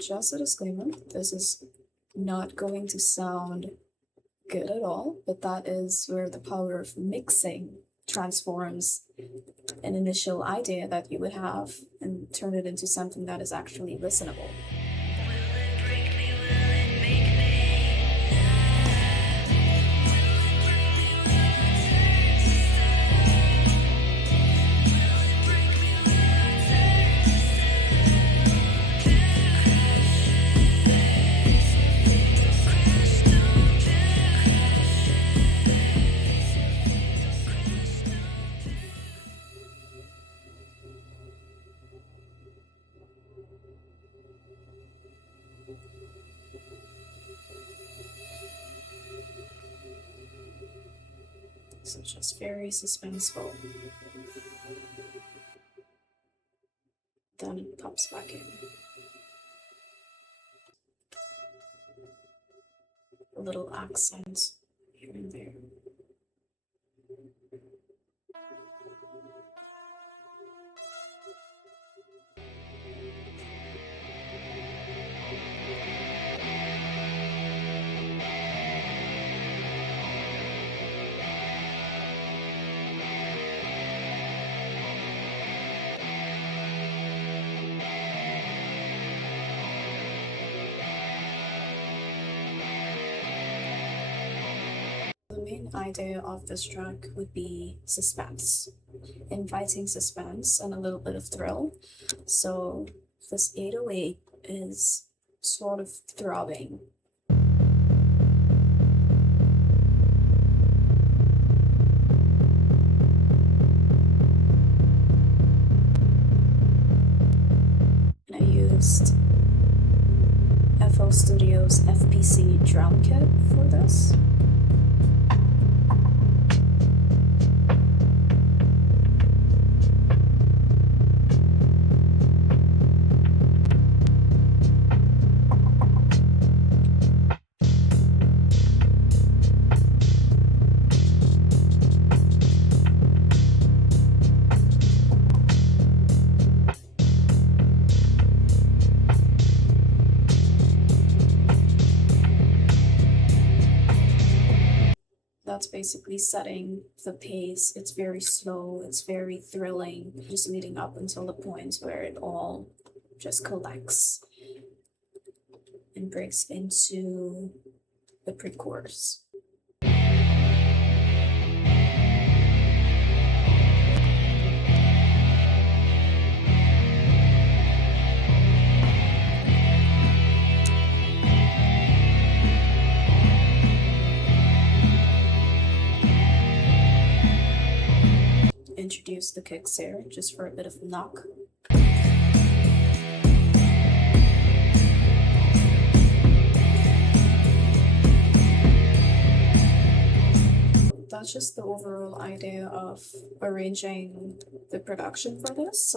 Just a disclaimer, this is not going to sound good at all, but that is where the power of mixing transforms an initial idea that you would have and turn it into something that is actually listenable. So just very suspenseful. Then it pops back in. A little accent here and there. The main idea of this track would be suspense, inviting suspense and a little bit of thrill. So this 808 is sort of throbbing. And I used FL Studio's FPC drum kit for this. That's basically setting the pace. It's very slow, it's very thrilling, just leading up until the point where it all just collects and breaks into the pre-chorus. Introduce the kicks there just for a bit of knock. That's just the overall idea of arranging the production for this.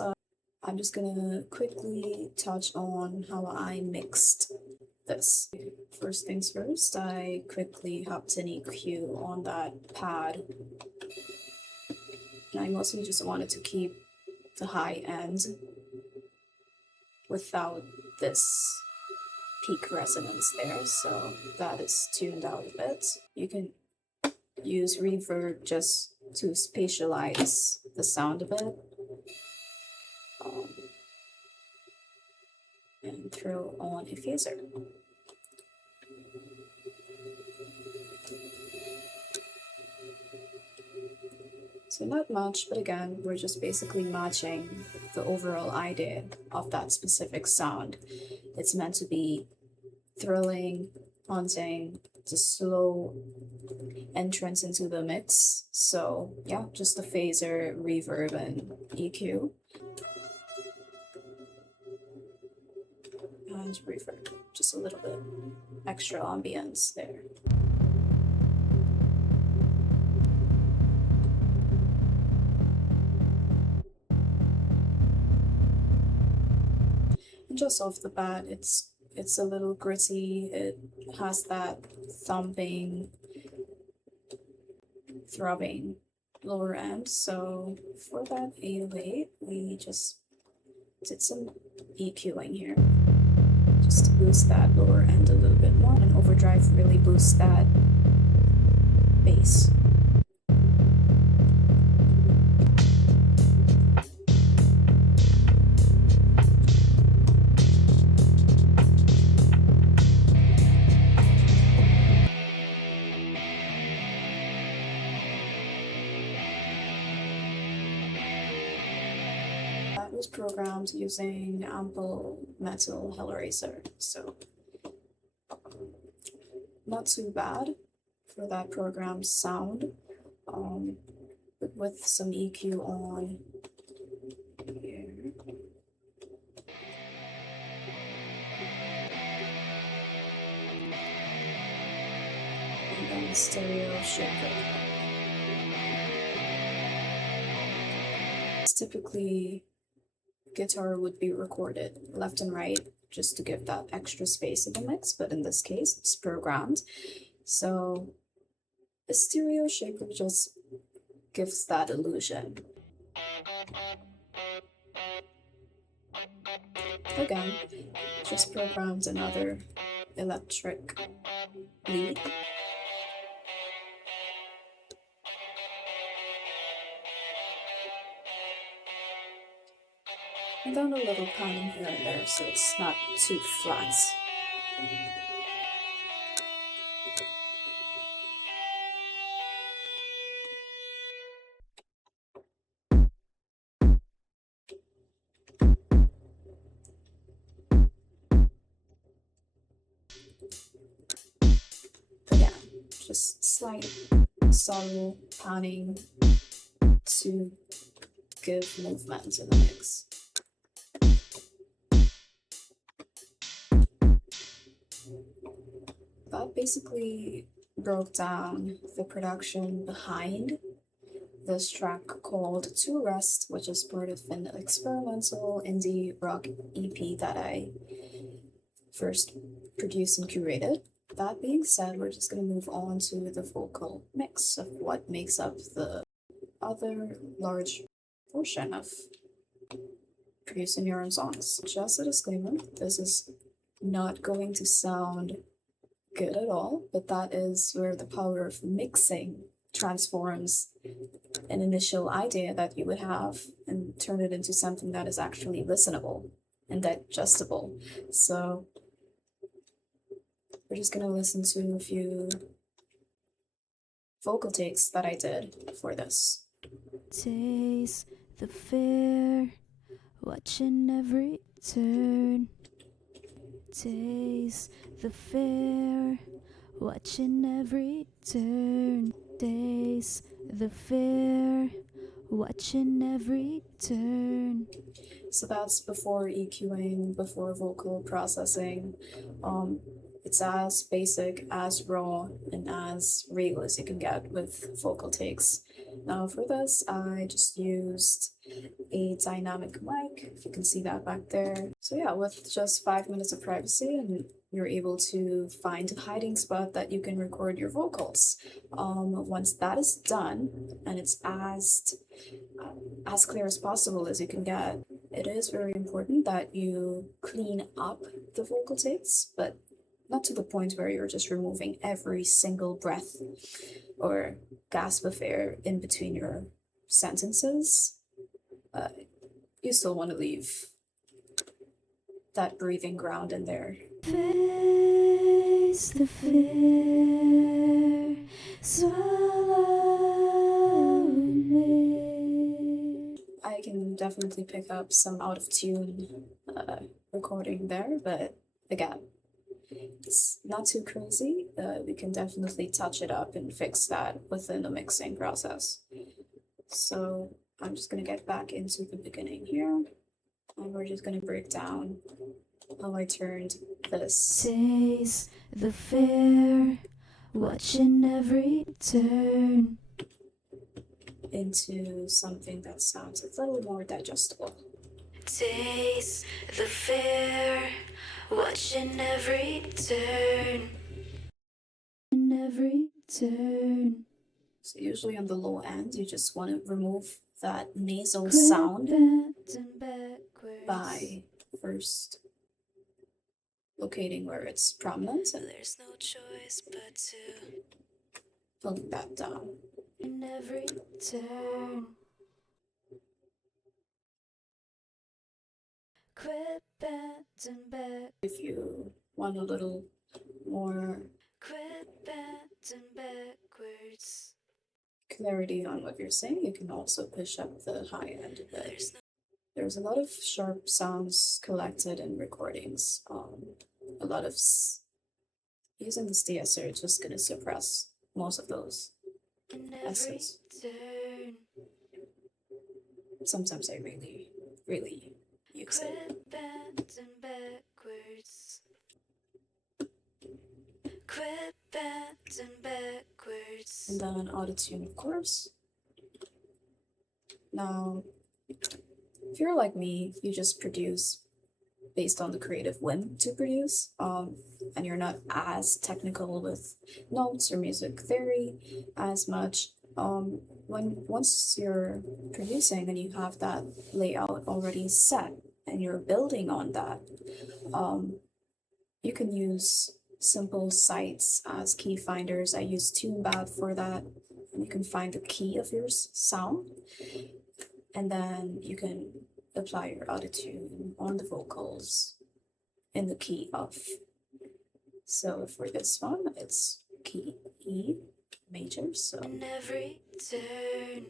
I'm just gonna quickly touch on how I mixed this. First things first, I quickly hopped an EQ on that pad. And I mostly just wanted to keep the high end without this peak resonance there, so that is tuned out a bit. You can use reverb just to spatialize the sound a bit. And throw on a phaser. So not much, but again, we're just basically matching the overall idea of that specific sound. It's meant to be thrilling, haunting, it's a slow entrance into the mix. So yeah, just the phaser, reverb, and EQ. And reverb, just a little bit extra ambience there. And just off the bat, it's a little gritty. It has that thumping, throbbing lower end. So for that 808, we just did some EQing here. just to boost that lower end a little bit more, and overdrive really boosts that bass. That was programmed using Ample Metal Hellraiser, so not too bad for that programmed sound, but with some EQ on here. And then stereo shaker. Typically, guitar would be recorded left and right just to give that extra space in the mix, but in this case it's programmed, so a stereo shaker just gives that illusion. Again, just programmed another electric lead. And then a little panning here and there so it's not too flat. Again, just slight subtle panning to give movement in the mix. That basically broke down the production behind this track called To Rest, which is part of an experimental indie rock EP that I first produced and curated. That being said, we're just going to move on to the vocal mix of what makes up the other large portion of producing your own songs. Just a disclaimer, this is not going to sound good at all, but that is where the power of mixing transforms an initial idea that you would have and turn it into something that is actually listenable and digestible. So we're just going to listen to a few vocal takes that I did for this. Taste the fear, watching every turn. Taste the fear, watching every turn. Taste the fear, watching every turn. So that's before EQing, before vocal processing. It's as basic, as raw, and as real as you can get with vocal takes. Now for this, I just used a dynamic mic, if you can see that back there. So yeah, with just 5 minutes of privacy, and you're able to find a hiding spot that you can record your vocals. Once that is done, and it's as clear as possible as you can get, it is very important that you clean up the vocal takes, but not to the point where you're just removing every single breath or gasp of air in between your sentences. You still want to leave that breathing ground in there. Face the fear, swallow me. I can definitely pick up some out of tune recording there, but again, it's not too crazy. We can definitely touch it up and fix that within the mixing process. So I'm just gonna get back into the beginning here, and we're just gonna break down how I turned this. Taste the fear, watching every turn. Into something that sounds a little more digestible. Taste the fear, watching every turn. In every turn. So usually on the low end, you just want to remove that nasal sound by first locating where it's prominent and There's no choice but to pulling that down. in every turn. Quit bending back. If you want a little more Quit bending backwards. clarity on what you're saying, you can also push up the high end a bit. There's no There's a lot of sharp sounds collected in recordings. A lot of using this de-esser is just gonna suppress most of those in every S's. turn. Sometimes I really use it. Quit bending backwards. Quit bending backwards. And then autotune, of course. Now, if you're like me, you just produce based on the creative whim to produce, and you're not as technical with notes or music theory as much. Once you're producing and you have that layout already set and you're building on that, you can use simple sites as key finders. I use TuneBat for that. You can find the key of your sound, and then you can apply your autotune on the vocals in the key of. So for this one, it's key E major, so in every turn.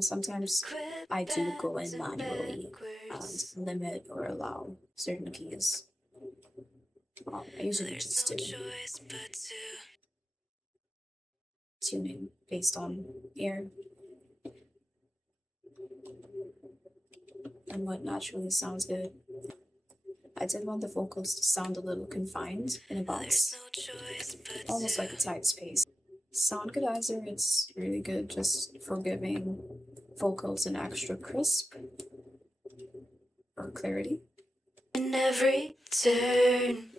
sometimes Quit I do go in bending manually backwards. and limit or allow certain keys. I usually There's just no do choice but to tuning based on ear and what naturally sounds good. I did want the vocals to sound a little confined in a there's box, no choice but almost to like a tight space. Sound Goodizer, it's really good just for giving vocals an extra crisp or clarity. in every turn.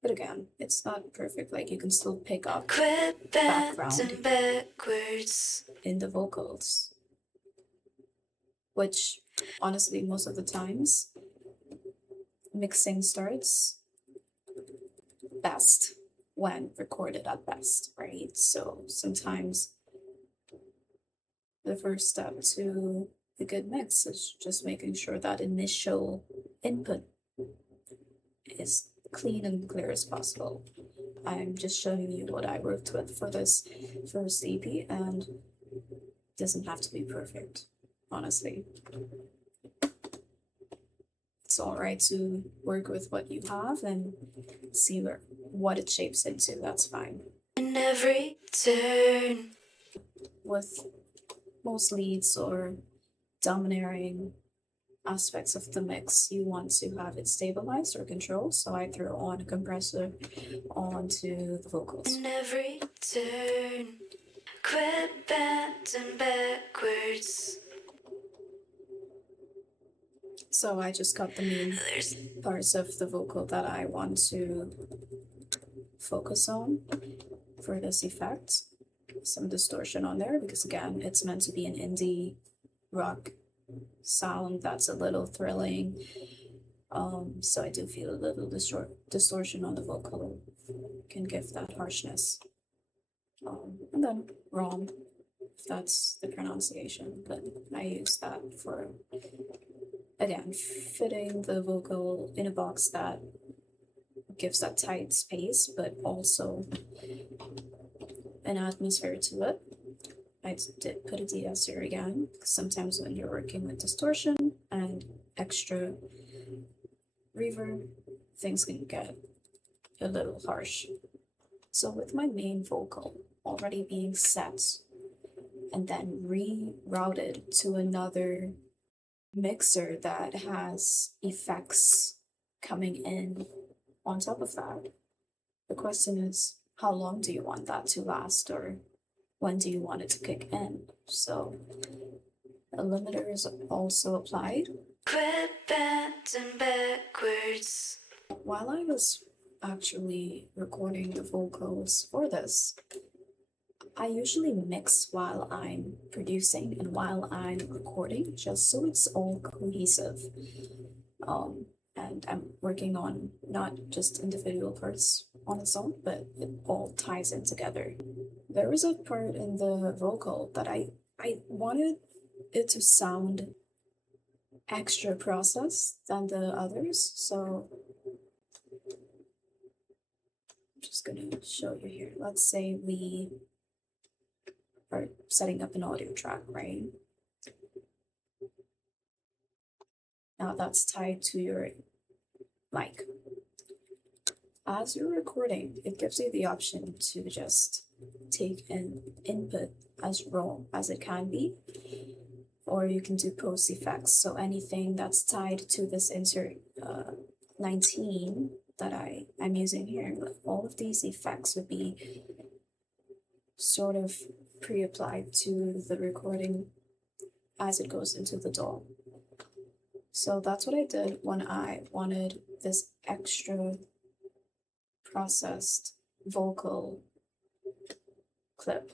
But again, it's not perfect, like you can still pick up Quit background bending backwards. in the vocals, which honestly, most of the times, mixing starts best when recorded at best, right? So sometimes the first step to a good mix is just making sure that initial input is clean and clear as possible. I'm just showing you what I worked with for this first EP, and it doesn't have to be perfect, honestly. It's all right to work with what you have and see what it shapes into. That's fine. In every turn. With most leads or domineering aspects of the mix, you want to have it stabilized or controlled. So I throw on a compressor onto the vocals. In every turn. Quit bending backwards. So I just got the main There's parts of the vocal that I want to focus on for this effect. Some distortion on there because again, it's meant to be an indie rock sound that's a little thrilling. So I do feel a little distortion on the vocal can give that harshness. And then ROM, if that's the pronunciation, but I use that for, again, fitting the vocal in a box that gives that tight space, but also an atmosphere to it. I did put a de-esser again, because sometimes when you're working with distortion and extra reverb, things can get a little harsh. So with my main vocal already being set and then rerouted to another mixer that has effects coming in on top of that, the question is, how long do you want that to last, or when do you want it to kick in? So a limiter is also applied. quit bending backwards. While I was actually recording the vocals for this, I usually mix while I'm producing and while I'm recording, just so it's all cohesive. Um, and I'm working on not just individual parts on its own, but it all ties in together. There was a part in the vocal that I wanted it to sound extra processed than the others, so I'm just gonna show you here. Let's say we are setting up an audio track, right? Now that's tied to your mic. As you're recording, it gives you the option to just take an input as raw as it can be, or you can do post effects. So anything that's tied to this insert 19 that I'm using here, all of these effects would be sort of pre-applied to the recording as it goes into the DAW. So that's what I did when I wanted this extra processed vocal clip.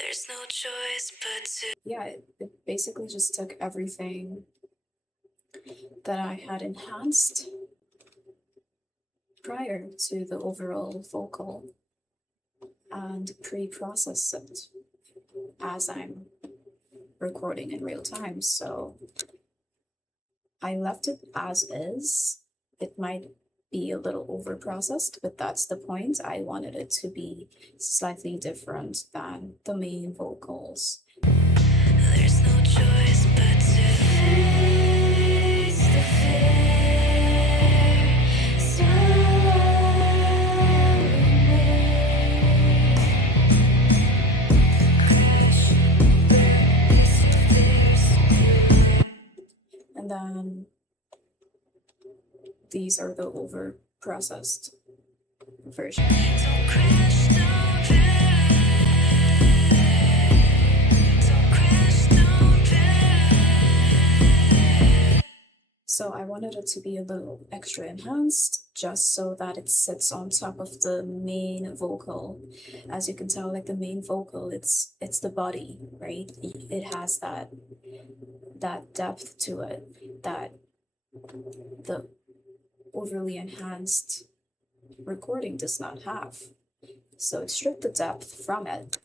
There's no choice but to. Yeah, it basically just took everything that I had enhanced prior to the overall vocal and pre-processed it as I'm recording in real time. So I left it as is. It might be a little over processed, but that's the point. I wanted it to be slightly different than the main vocals. There's no choice but to face the fear. Swallowing me. Crash, burst, fierce. And then these are the over processed version. Don't crash, don't drive. Don't crash, don't drive. So I wanted it to be a little extra enhanced, just so that it sits on top of the main vocal. As you can tell, like the main vocal, it's the body, right? It has that depth to it that the overly enhanced recording does not have. So it stripped the depth from it,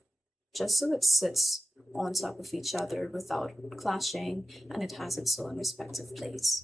just so it sits on top of each other without clashing, and it has its own respective place.